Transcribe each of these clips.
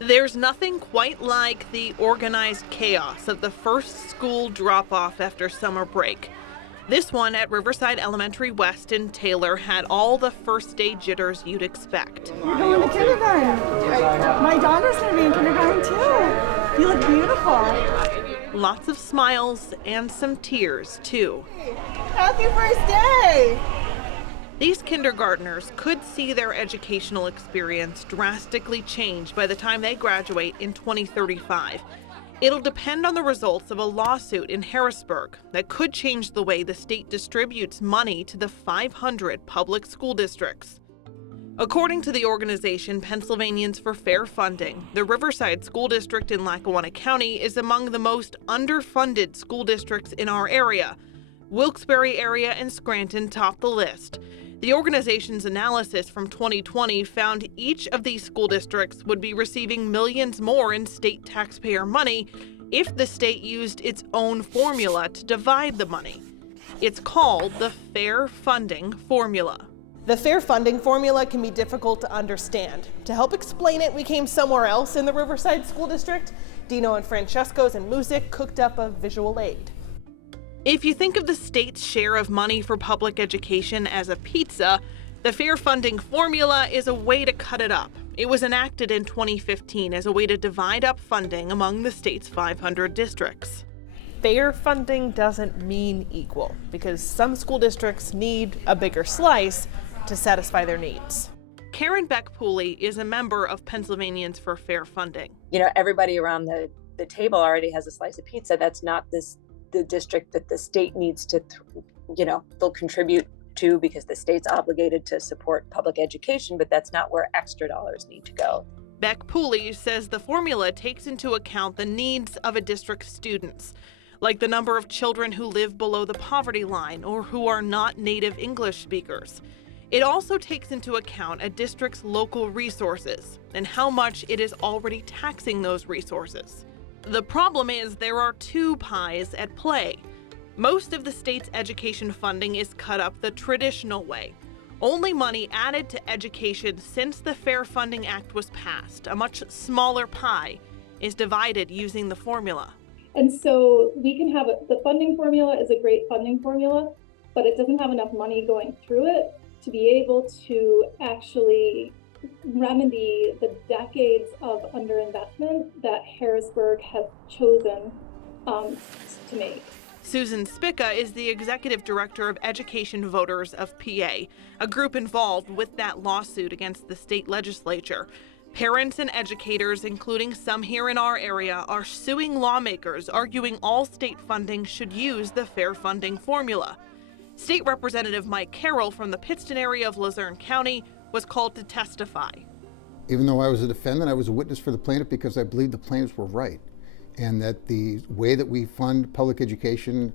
There's nothing quite like the organized chaos of the first school drop-off after summer break. This one at Riverside Elementary West in Taylor had all the first day jitters you'd expect. You're going to kindergarten. My daughter's going to be in kindergarten too. You look beautiful. Lots of smiles and some tears too. Happy first day. These kindergartners could see their educational experience drastically change by the time they graduate in 2035. It'll depend on the results of a lawsuit in Harrisburg that could change the way the state distributes money to the 500 public school districts. According to the organization Pennsylvanians for Fair Funding, the Riverside School District in Lackawanna County is among the most underfunded school districts in our area. Wilkes-Barre area and Scranton top the list. The organization's analysis from 2020 found each of these school districts would be receiving millions more in state taxpayer money if the state used its own formula to divide the money. It's called the Fair Funding Formula. The Fair Funding Formula can be difficult to understand. To help explain it, we came somewhere else in the Riverside School District. Dino and Francesco's and Music cooked up a visual aid. If you think of the state's share of money for public education as a pizza, the Fair Funding Formula is a way to cut it up. It was enacted in 2015 as a way to divide up funding among the state's 500 districts. Fair funding doesn't mean equal, because some school districts need a bigger slice to satisfy their needs. Karen Beck-Pooley is a member of Pennsylvanians for Fair Funding. You know, everybody around the table already has a slice of pizza. That's not the district that the state needs to, they'll contribute to because the state's obligated to support public education, but that's not where extra dollars need to go. Beck-Pooley says the formula takes into account the needs of a district's students, like the number of children who live below the poverty line or who are not native English speakers. It also takes into account a district's local resources and how much it is already taxing those resources. The problem is there are two pies at play. Most of the state's education funding is cut up the traditional way. Only money added to education since the Fair Funding Act was passed, a much smaller pie, is divided using the formula. And so we can have the funding formula is a great funding formula, but it doesn't have enough money going through it to be able to actually remedy the decades of underinvestment that Harrisburg has chosen to make. Susan Spica is the executive director of Education Voters of PA, a group involved with that lawsuit against the state legislature. Parents and educators, including some here in our area, are suing lawmakers, arguing all state funding should use the Fair Funding Formula. State Representative Mike Carroll from the Pittston area of Luzerne County was called to testify. Even though I was a defendant, I was a witness for the plaintiff because I believed the plaintiffs were right, and that the way that we fund public education,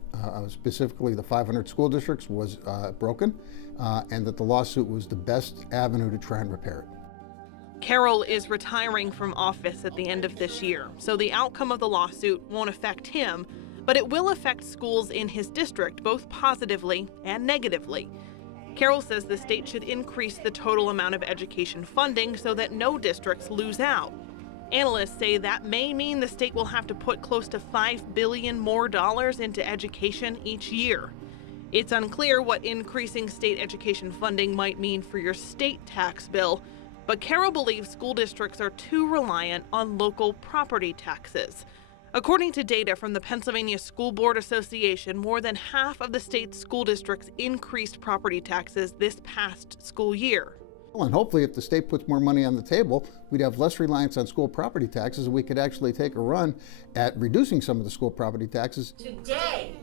specifically the 500 school districts, was broken, and that the lawsuit was the best avenue to try and repair it. Carroll is retiring from office at the end of this year, so the outcome of the lawsuit won't affect him, but it will affect schools in his district, both positively and negatively. Carroll says the state should increase the total amount of education funding so that no districts lose out. Analysts say that may mean the state will have to put close to $5 billion more into education each year. It's unclear what increasing state education funding might mean for your state tax bill, but Carroll believes school districts are too reliant on local property taxes. According to data from the Pennsylvania School Board Association, more than half of the state's school districts increased property taxes this past school year. And hopefully if the state puts more money on the table, we'd have less reliance on school property taxes, and we could actually take a run at reducing some of the school property taxes. Today,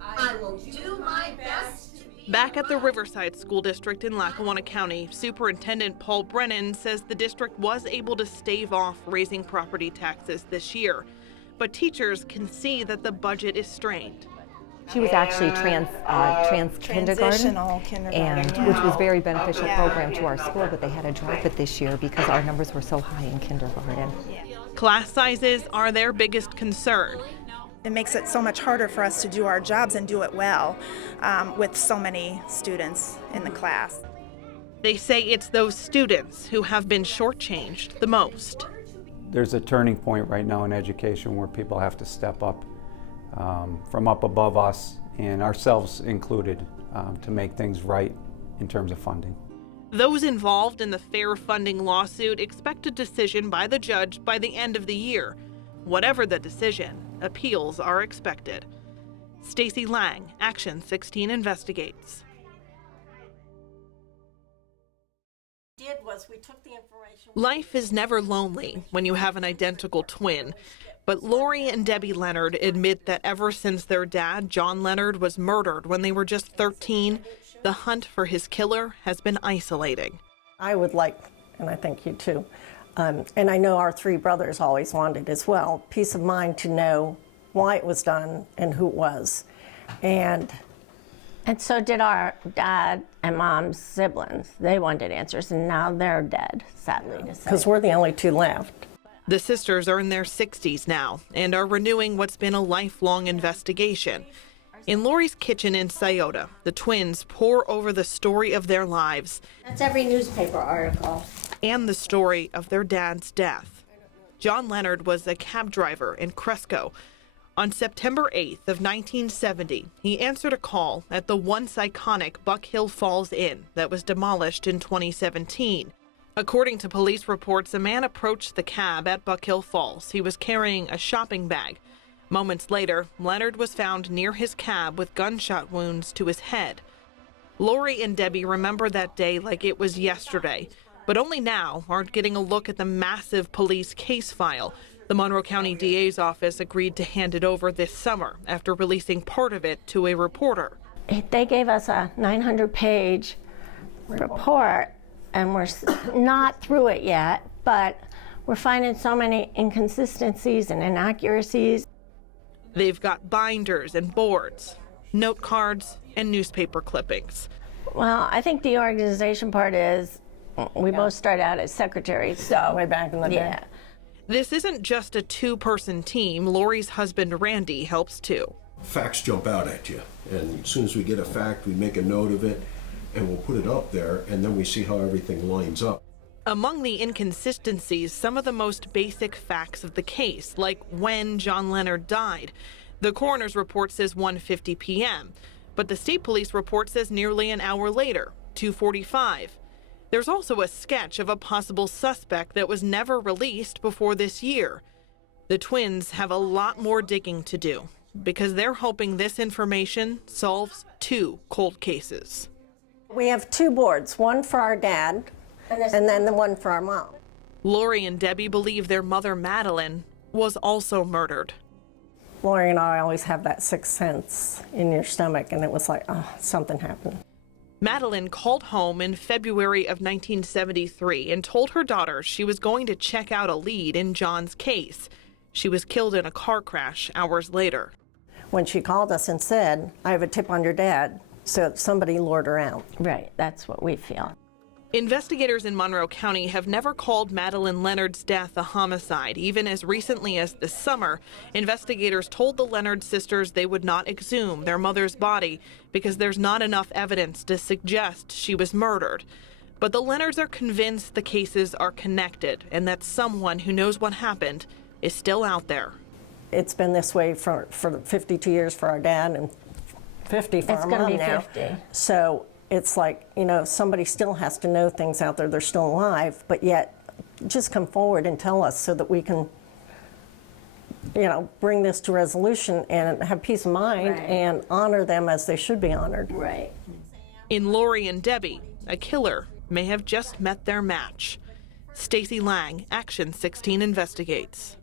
I will do my best. Back at the Riverside School District in Lackawanna County, Superintendent Paul Brennan says the district was able to stave off raising property taxes this year. But teachers can see that the budget is strained. She was actually trans kindergarten, and which was very beneficial program to our school, but they had to drop it this year because our numbers were so high in kindergarten. Class sizes are their biggest concern. It makes it so much harder for us to do our jobs and do it well with so many students in the class. They say it's those students who have been shortchanged the most. there's a turning point right now in education where people have to step up from up above us, and ourselves included, to make things right in terms of funding. Those involved in the fair funding lawsuit expect a decision by the judge by the end of the year. Whatever the decision, appeals are expected. Stacey Lang, Action 16 Investigates. Life is never lonely when you have an identical twin, but Lori and Debbie Leonard admit that ever since their dad, John Leonard, was murdered when they were just 13, the hunt for his killer has been isolating. I would like, and I think you too, and I know our three brothers always wanted as well, peace of mind to know why it was done and who it was. And so did our dad and mom's siblings. They wanted answers, and now they're dead, sadly to say. Because we're the only two left. The sisters are in their 60s now and are renewing what's been a lifelong investigation. In Lori's kitchen in Scioto, the twins pore over the story of their lives. That's every newspaper article. And the story of their dad's death. John Leonard was a cab driver in Cresco. On September 8th of 1970, he answered a call at the once iconic Buck Hill Falls Inn that was demolished in 2017. According to police reports, a man approached the cab at Buck Hill Falls. He was carrying a shopping bag. Moments later, Leonard was found near his cab with gunshot wounds to his head. Lori and Debbie remember that day like it was yesterday, but only now are getting a look at the massive police case file. The Monroe County DA's office agreed to hand it over this summer after releasing part of it to a reporter. They gave us a 900-page report, and we're not through it yet, but we're finding so many inconsistencies and inaccuracies. They've got binders and boards, note cards, and newspaper clippings. Well, I think the organization part is we both started out as secretaries, so way back in the day. This isn't just a two-person team. Lori's husband, Randy, helps too. Facts jump out at you, and as soon as we get a fact, we make a note of it, and we'll put it up there, and then we see how everything lines up. Among the inconsistencies, some of the most basic facts of the case, like when John Leonard died. The coroner's report says 1:50 p.m., but the state police report says nearly an hour later, 2:45. There's also a sketch of a possible suspect that was never released before this year. The twins have a lot more digging to do because they're hoping this information solves two cold cases. We have two boards, one for our dad and then the one for our mom. Lori and Debbie believe their mother, Madeline, was also murdered. Lori and I always have that sixth sense in your stomach, and it was like, oh, something happened. Madeline called home in February of 1973 and told her daughter she was going to check out a lead in John's case. She was killed in a car crash hours later. When she called us and said, I have a tip on your dad, so somebody lured her out. Right, that's what we feel. Investigators in Monroe County have never called Madeline Leonard's death a homicide. Even as recently as this summer, investigators told the Leonard sisters they would not exhume their mother's body because there's not enough evidence to suggest she was murdered. But the Leonards are convinced the cases are connected and that someone who knows what happened is still out there. It's been this way for 52 years for our dad and 50 for our mom now. 50. So it's like, you know, somebody still has to know things out there. They're still alive, but yet just come forward and tell us so that we can, you know, bring this to resolution and have peace of mind and honor them as they should be honored. Right. In Lori and Debbie, a killer may have just met their match. Stacey Lang, Action 16 Investigates.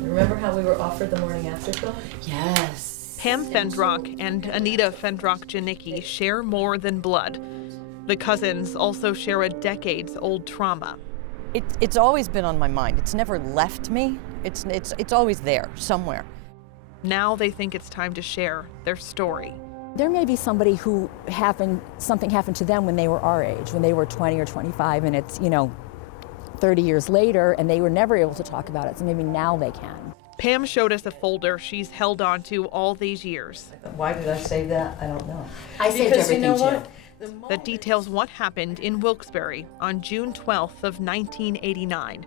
Remember how we were offered the morning after pill? Yes. Pam Fendrock and Anita Fendrock-Janicki share more than blood. The cousins also share a decades-old trauma. It's always been on my mind. It's never left me. It's always there, somewhere. Now they think it's time to share their story. There may be somebody who something happened to them when they were our age, when they were 20 or 25, and it's, 30 years later, and they were never able to talk about it, so maybe now they can. Pam showed us a folder she's held on to all these years. Why did I say that? I don't know. I saved everything you know what? that details what happened in Wilkes-Barre on June 12th of 1989.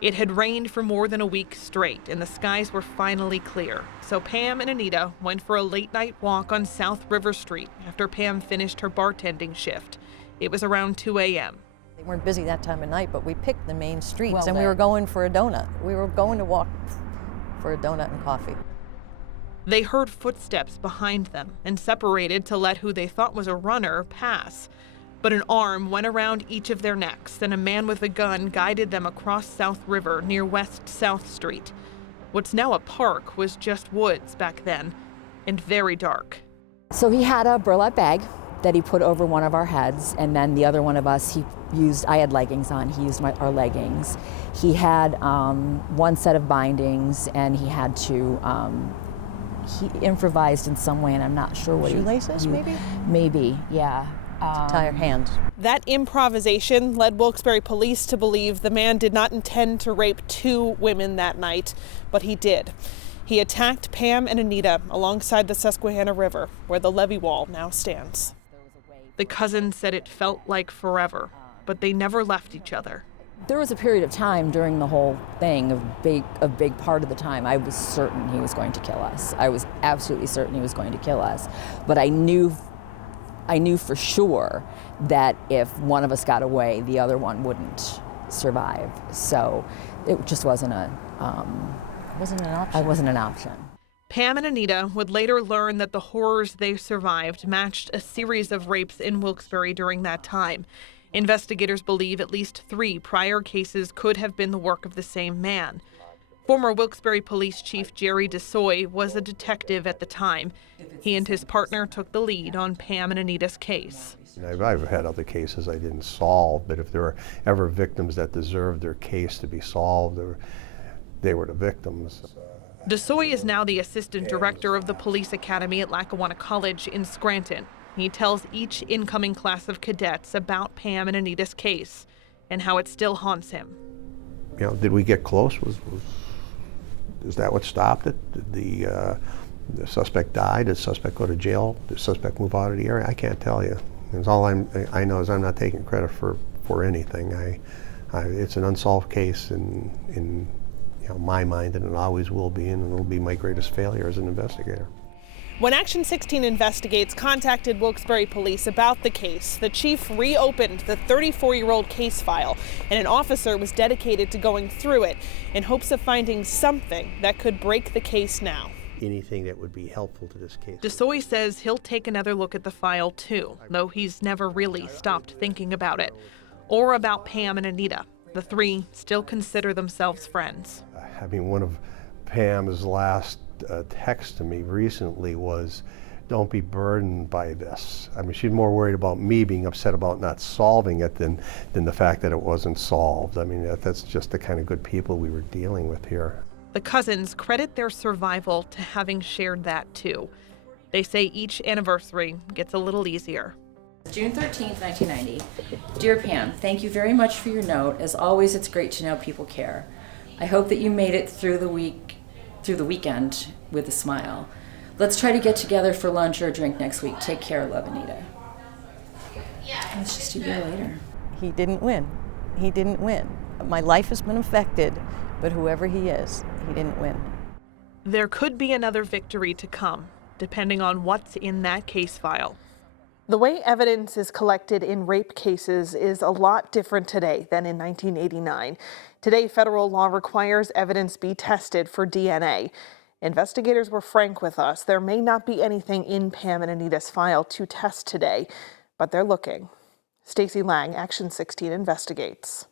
It had rained for more than a week straight, and the skies were finally clear. So Pam and Anita went for a late-night walk on South River Street after Pam finished her bartending shift. It was around 2 a.m. They weren't busy that time of night, but we picked the main streets, Well, and we were going for a donut. We were going to walk for a donut and coffee. They heard footsteps behind them and separated to let who they thought was a runner pass. But an arm went around each of their necks, and a man with a gun guided them across South River near West South Street. What's now a park was just woods back then, and very dark. So he had a burlap bag that he put over one of our heads, and then the other one of us, I had leggings on, he used our leggings. He had one set of bindings, and he had to, he improvised in some way, and I'm not sure what Shoelaces, maybe? Maybe, yeah. To tie her hand. That improvisation led Wilkes-Barre police to believe the man did not intend to rape 2 women that night, but he did. He attacked Pam and Anita alongside the Susquehanna River, where the levee wall now stands. The cousins said it felt like forever, but they never left each other. There was a period of time during the whole thing, a big part of the time, I was certain he was going to kill us. I was absolutely certain he was going to kill us, but I knew for sure that if one of us got away, the other one wouldn't survive. So it just wasn't an option. It wasn't an option. Pam and Anita would later learn that the horrors they survived matched a series of rapes in Wilkes-Barre during that time. Investigators believe at least 3 prior cases could have been the work of the same man. Former Wilkes-Barre Police Chief Jerry DeSoy was a detective at the time. He and his partner took the lead on Pam and Anita's case. I've had other cases I didn't solve, but if there were ever victims that deserved their case to be solved, they were the victims. DeSoy is now the assistant director of the police academy at Lackawanna College in Scranton. He tells each incoming class of cadets about Pam and Anita's case and how it still haunts him. You know, did we get close? Is that what stopped it? Did the suspect die? Did the suspect go to jail? Did the suspect move out of the area? I can't tell you. Because all I know is I'm not taking credit for anything. It's an unsolved case in my mind, and it always will be, and it'll be my greatest failure as an investigator. When Action 16 Investigates contacted Wilkes-Barre police about the case, the chief reopened the 34-year-old case file, and an officer was dedicated to going through it in hopes of finding something that could break the case now. Anything that would be helpful to this case. DeSoy says he'll take another look at the file too, though he's never really stopped thinking about it, or about Pam and Anita. The 3 still consider themselves friends. I mean, one of Pam's last text to me recently was, "Don't be burdened by this." I mean, she's more worried about me being upset about not solving it than the fact that it wasn't solved. I mean, that's just the kind of good people we were dealing with here. The cousins credit their survival to having shared that too. They say each anniversary gets a little easier. June 13th, 1990. Dear Pam, thank you very much for your note. As always, it's great to know people care. I hope that you made it through the weekend with a smile. Let's try to get together for lunch or a drink next week. Take care, love, Anita. It's just a year later. He didn't win. He didn't win. My life has been affected, but whoever he is, he didn't win. There could be another victory to come, depending on what's in that case file. The way evidence is collected in rape cases is a lot different today than in 1989. Today, federal law requires evidence be tested for DNA. Investigators were frank with us. There may not be anything in Pam and Anita's file to test today, but they're looking. Stacey Lang, Action 16 Investigates.